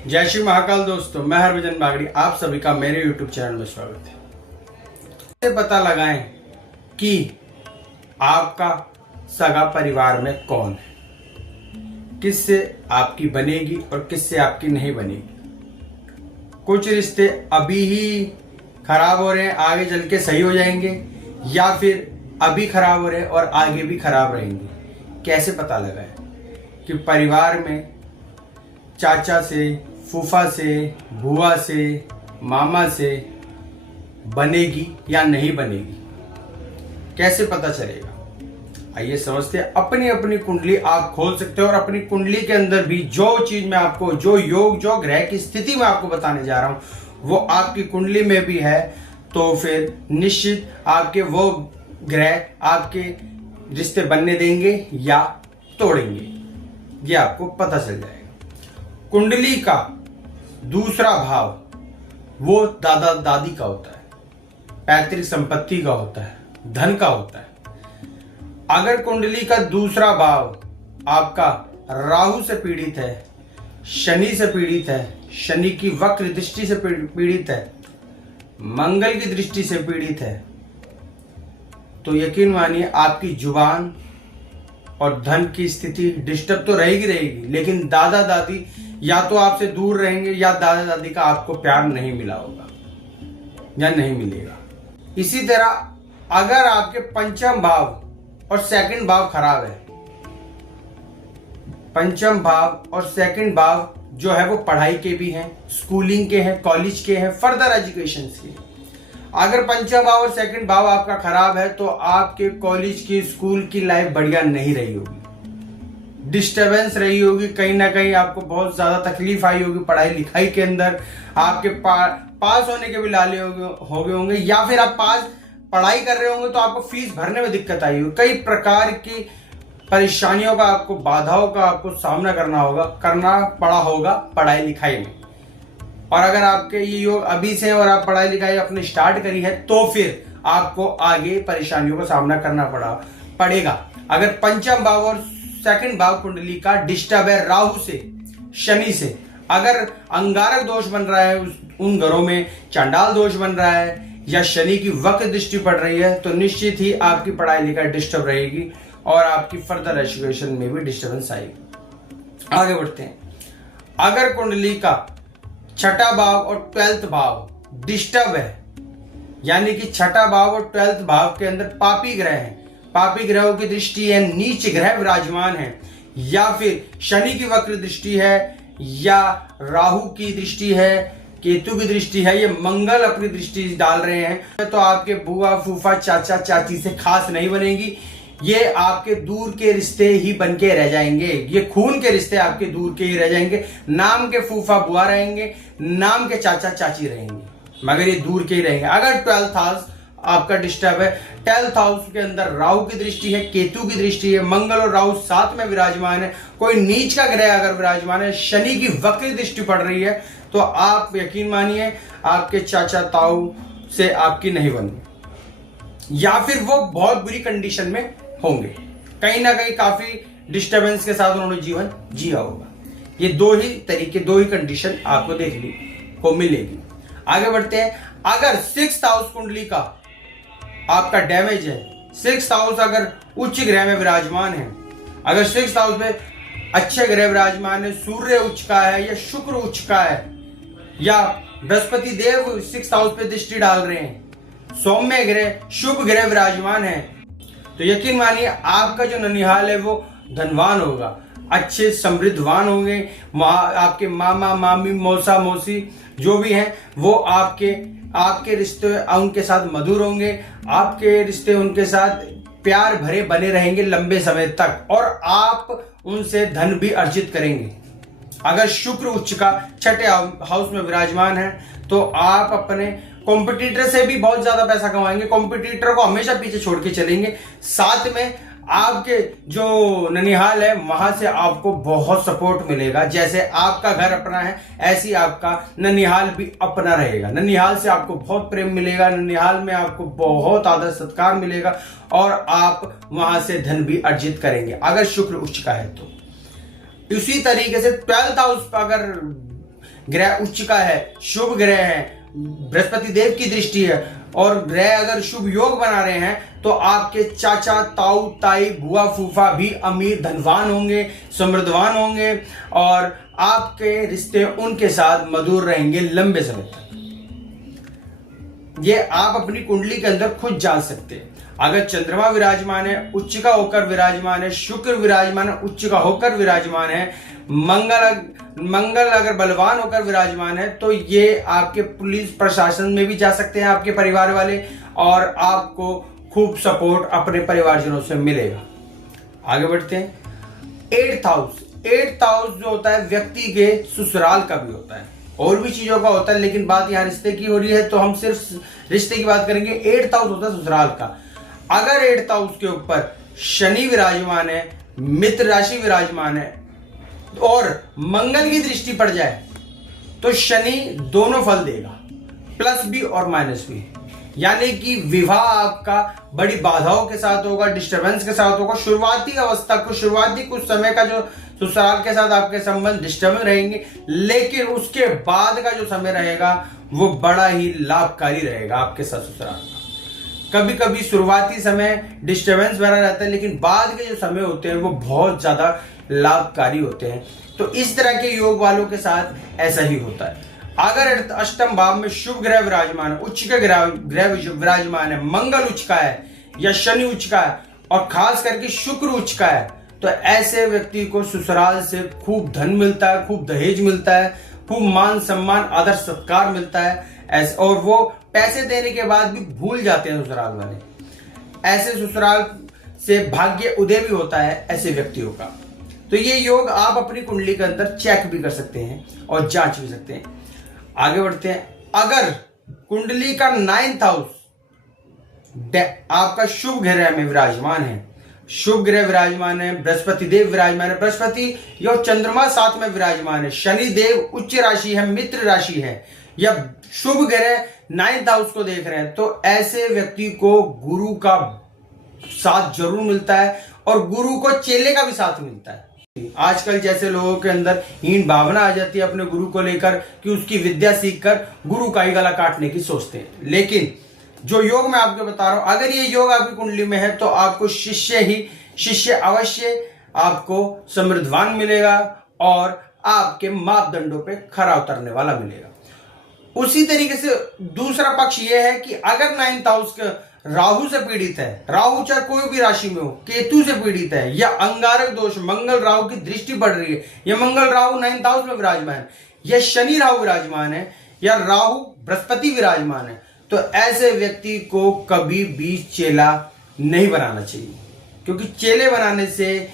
जय श्री महाकाल दोस्तों, मैं हरभजन बागड़ी आप सभी का मेरे YouTube चैनल में स्वागत है। कैसे पता लगाएं कि आपका सगा परिवार में कौन है, किससे आपकी बनेगी और किससे आपकी नहीं बनेगी। कुछ रिश्ते अभी ही खराब हो रहे हैं, आगे चल के सही हो जाएंगे, या फिर अभी खराब हो रहे हैं और आगे भी खराब रहेंगे। कैसे पता लगाएं कि परिवार में चाचा से, फूफा से, बुआ से, मामा से बनेगी या नहीं बनेगी, कैसे पता चलेगा? आइए समझते हैं। अपनी अपनी कुंडली आप खोल सकते हो और अपनी कुंडली के अंदर भी जो चीज मैं आपको, जो योग, जो ग्रह की स्थिति मैं आपको बताने जा रहा हूं वो आपकी कुंडली में भी है, तो फिर निश्चित आपके वो ग्रह आपके रिश्ते बनने देंगे या तोड़ेंगे, ये आपको पता चल जाएगा। कुंडली का दूसरा भाव वो दादा दादी का होता है, पैतृक संपत्ति का होता है, धन का होता है। अगर कुंडली का दूसरा भाव आपका राहु से पीड़ित है, शनि से पीड़ित है, शनि की वक्र दृष्टि से पीड़ित है, मंगल की दृष्टि से पीड़ित है, तो यकीन मानिए आपकी जुबान और धन की स्थिति डिस्टर्ब तो रहेगी, लेकिन दादा दादी या तो आपसे दूर रहेंगे या दादा दादी का आपको प्यार नहीं मिला होगा या नहीं मिलेगा। इसी तरह अगर आपके पंचम भाव और सेकंड भाव खराब है, पंचम भाव और सेकंड भाव जो है वो पढ़ाई के भी हैं, स्कूलिंग के हैं, कॉलेज के हैं, फर्दर एजुकेशन के। अगर पंचम भाव और सेकंड भाव आपका खराब है तो आपके कॉलेज की, स्कूल की लाइफ बढ़िया नहीं रही होगी, डिस्टरबेंस रही होगी, कहीं ना कहीं आपको बहुत ज्यादा तकलीफ आई होगी पढ़ाई लिखाई के अंदर। आपके पास होने के भी लाले हो गए होंगे, या फिर आप पढ़ाई कर रहे होंगे तो आपको फीस भरने में दिक्कत आई होगी। कई प्रकार की परेशानियों का, आपको बाधाओं का आपको सामना करना पड़ा होगा पढ़ाई लिखाई में। और अगर आपके ये योग अभी से और आप पढ़ाई लिखाई अपने स्टार्ट करी है तो फिर आपको आगे परेशानियों का सामना करना पड़ेगा। अगर पंचम भाव और सेकंड भाव कुंडली का डिस्टर्ब है राहु से, शनि से, अगर अंगारक दोष बन रहा है, उन घरों में चांडाल दोष बन रहा है या शनि की वक्र दृष्टि पड़ रही है, तो निश्चित ही आपकी पढ़ाई लिखाई डिस्टर्ब रहेगी और आपकी फर्दर एजुकेशन में भी डिस्टर्बेंस आएगी। आगे बढ़ते हैं। अगर कुंडली का छठा भाव और 12th भाव डिस्टर्ब है, यानी कि छठा भाव और 12th भाव के अंदर पापी ग्रह है, पापी ग्रहों की दृष्टि है, नीच ग्रह विराजमान है, या फिर शनि की वक्र दृष्टि है, या राहु की दृष्टि है, केतु की दृष्टि है, ये मंगल अपनी दृष्टि डाल रहे हैं, तो आपके बुआ, फूफा, चाचा, चाची से खास नहीं बनेगी। ये आपके दूर के रिश्ते ही बन के रह जाएंगे, ये खून के रिश्ते आपके दूर के ही रह जाएंगे। नाम के फूफा बुआ रहेंगे, नाम के चाचा चाची रहेंगे, मगर ये दूर के ही रहेंगे। अगर 12th हाउस आपका डिस्टर्ब है, 12th हाउस के अंदर राहु की दृष्टि है, केतु की दृष्टि है, मंगल और राहु साथ में विराजमान है, कोई नीच का ग्रह अगर विराजमान है, शनि की वक्र दृष्टि पड़ रही है, तो आप यकीन मानिए आपके चाचा ताऊ से आपकी नहीं बनी, या फिर वो बहुत बुरी कंडीशन में होंगे, कहीं ना कहीं काफी डिस्टरबेंस के साथ उन्होंने जीवन जिया होगा। ये दो ही कंडीशन आपको देखने को मिलेगी। आगे बढ़ते हैं। अगर 6th हाउस कुंडली का आपका डैमेज है, 6th हाउस अगर उच्च ग्रह में विराजमान है, अगर 6th हाउस में अच्छे ग्रह विराजमान है, सूर्य उच्च का है या शुक्र उच्च का है, या बृहस्पति देव 6th हाउस पे दृष्टि डाल रहे हैं, सौम्य ग्रह, शुभ ग्रह विराजमान है, तो यकीन मानिए आपका जो ननिहाल है वो धनवान होगा, अच्छे समृद्धवान होंगे। आपके मामा, मामी, मौसा, मौसी जो भी हैं वो आपके रिश्ते उनके साथ मधुर होंगे, आपके रिश्ते उनके साथ प्यार भरे बने रहेंगे लंबे समय तक, और आप उनसे धन भी अर्जित करेंगे। अगर शुक्र उच्च का छठे हाउस में विराजमान है तो आप अपने कॉम्पिटिटर से भी बहुत ज्यादा पैसा कमाएंगे, कॉम्पिटिटर को हमेशा पीछे छोड़ के चलेंगे। साथ में आपके जो ननिहाल है वहां से आपको बहुत सपोर्ट मिलेगा। जैसे आपका घर अपना है, ऐसी आपका ननिहाल भी अपना रहेगा। ननिहाल से आपको बहुत प्रेम मिलेगा, ननिहाल में आपको बहुत आदर सत्कार मिलेगा और आप वहां से धन भी अर्जित करेंगे अगर शुक्र उच्च का है तो। इसी तरीके से 12th हाउस अगर ग्रह उच्च का है, शुभ ग्रह है, बृहस्पति देव की दृष्टि है और ग्रह अगर शुभ योग बना रहे हैं तो आपके चाचा, ताऊ, ताई, बुआ, फूफा भी अमीर, धनवान होंगे, समृद्धवान होंगे और आपके रिश्ते उनके साथ मधुर रहेंगे लंबे समय तक। ये आप अपनी कुंडली के अंदर खुद जान सकते हैं। अगर चंद्रमा विराजमान है, उच्च का होकर विराजमान है, शुक्र विराजमान है, उच्च का होकर विराजमान है, मंगल अगर बलवान होकर विराजमान है तो ये आपके पुलिस प्रशासन में भी जा सकते हैं आपके परिवार वाले और आपको खूब सपोर्ट अपने परिवारजनों से मिलेगा। आगे बढ़ते हैं। 8th हाउस जो होता है व्यक्ति के ससुराल का भी होता है, और भी चीजों का होता है, लेकिन बात यहाँ रिश्ते की हो रही है तो हम सिर्फ रिश्ते की बात करेंगे। 8th हाउस होता है ससुराल का। अगर 8th हाउस के ऊपर शनि विराजमान है, मित्र राशि विराजमान है और मंगल की दृष्टि पड़ जाए तो शनि दोनों फल देगा, प्लस भी और माइनस भी। यानी कि विवाह आपका बड़ी बाधाओं के साथ होगा, डिस्टरबेंस के साथ होगा। शुरुआती अवस्था को, शुरुआती कुछ समय का जो ससुराल के साथ आपके संबंध डिस्टर्ब रहेंगे, लेकिन उसके बाद का जो समय रहेगा वो बड़ा ही लाभकारी रहेगा आपके साथ ससुराल का। कभी कभी शुरुआती समय डिस्टरबेंस भरा रहता है, लेकिन बाद के जो समय होते हैं वो बहुत ज्यादा लाभकारी होते हैं। तो इस तरह के योग वालों के साथ ऐसा ही होता है। अगर अष्टम भाव में शुभ ग्रह विराजमान है, उच्च के ग्रह विराजमान है, मंगल उच्च का है या शनि उच्च का है और खास करके शुक्र उच्च का है, तो ऐसे व्यक्ति को ससुराल से खूब धन मिलता है, खूब दहेज मिलता है, खूब मान सम्मान, आदर सत्कार मिलता है ऐसे, और वो पैसे देने के बाद भी भूल जाते हैं ससुराल वाले। ऐसे ससुराल से भाग्य उदय भी होता है ऐसे व्यक्तियों का। तो ये योग आप अपनी कुंडली के अंदर चेक भी कर सकते हैं और जांच भी सकते हैं। आगे बढ़ते हैं। अगर कुंडली का 9th हाउस आपका शुभ ग्रह में विराजमान है, शुभ ग्रह विराजमान है, बृहस्पति देव विराजमान है, बृहस्पति या चंद्रमा साथ में विराजमान है, शनि देव उच्च राशि है, मित्र राशि है, या शुभ ग्रह 9th हाउस को देख रहे हैं, तो ऐसे व्यक्ति को गुरु का साथ जरूर मिलता है और गुरु को चेले का भी साथ मिलता है। आजकल जैसे लोगों के अंदर हीन भावना आ जाती है अपने गुरु को लेकर कि उसकी विद्या सीखकर गुरु का ही गला काटने की सोचते हैं, लेकिन जो योग मैं आपको बता रहा हूं, अगर ये योग आपकी कुंडली में है तो आपको शिष्य अवश्य आपको समृद्धवान मिलेगा और आपके मापदंडों पे खरा उतरने वाला मिलेगा। उसी तरीके से दूसरा पक्ष यह है कि अगर 9th हाउस का राहु से पीड़ित है, राहु चाहे कोई भी राशि में हो, केतु से पीड़ित है, या अंगारक दोष, मंगल राहु की दृष्टि पड़ रही है, या मंगल राहु 9th हाउस में विराजमान है, या शनि राहु विराजमान है, या राहु बृहस्पति विराजमान है, तो ऐसे व्यक्ति को कभी भी चेला नहीं बनाना चाहिए, क्योंकि चेले बनाने से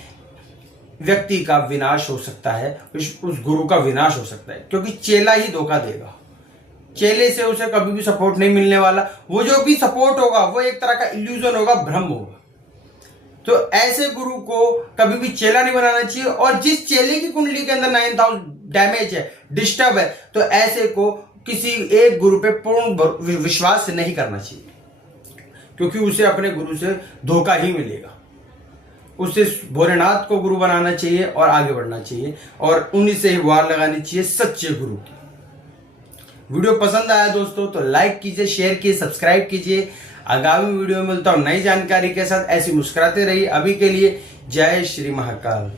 व्यक्ति का विनाश हो सकता है, उस गुरु का विनाश हो सकता है, क्योंकि चेला ही धोखा देगा। चेले से उसे कभी भी सपोर्ट नहीं मिलने वाला। वो जो भी सपोर्ट होगा वो एक तरह का इल्यूजन होगा, भ्रम होगा। तो ऐसे गुरु को कभी भी चेला नहीं बनाना चाहिए। और जिस चेले की कुंडली के अंदर 9th हाउस डैमेज है, डिस्टर्ब है, तो ऐसे को किसी एक गुरु पे पूर्ण विश्वास नहीं करना चाहिए, क्योंकि उसे अपने गुरु से धोखा ही मिलेगा। उसे भोलेनाथ को गुरु बनाना चाहिए और आगे बढ़ना चाहिए और उन्हीं से ही गुहार लगानी चाहिए सच्चे गुरु की। वीडियो पसंद आया दोस्तों तो लाइक कीजिए, शेयर कीजिए, सब्सक्राइब कीजिए। आगामी वीडियो में मिलता हूं नई जानकारी के साथ। ऐसी मुस्कुराते रहिए। अभी के लिए जय श्री महाकाल।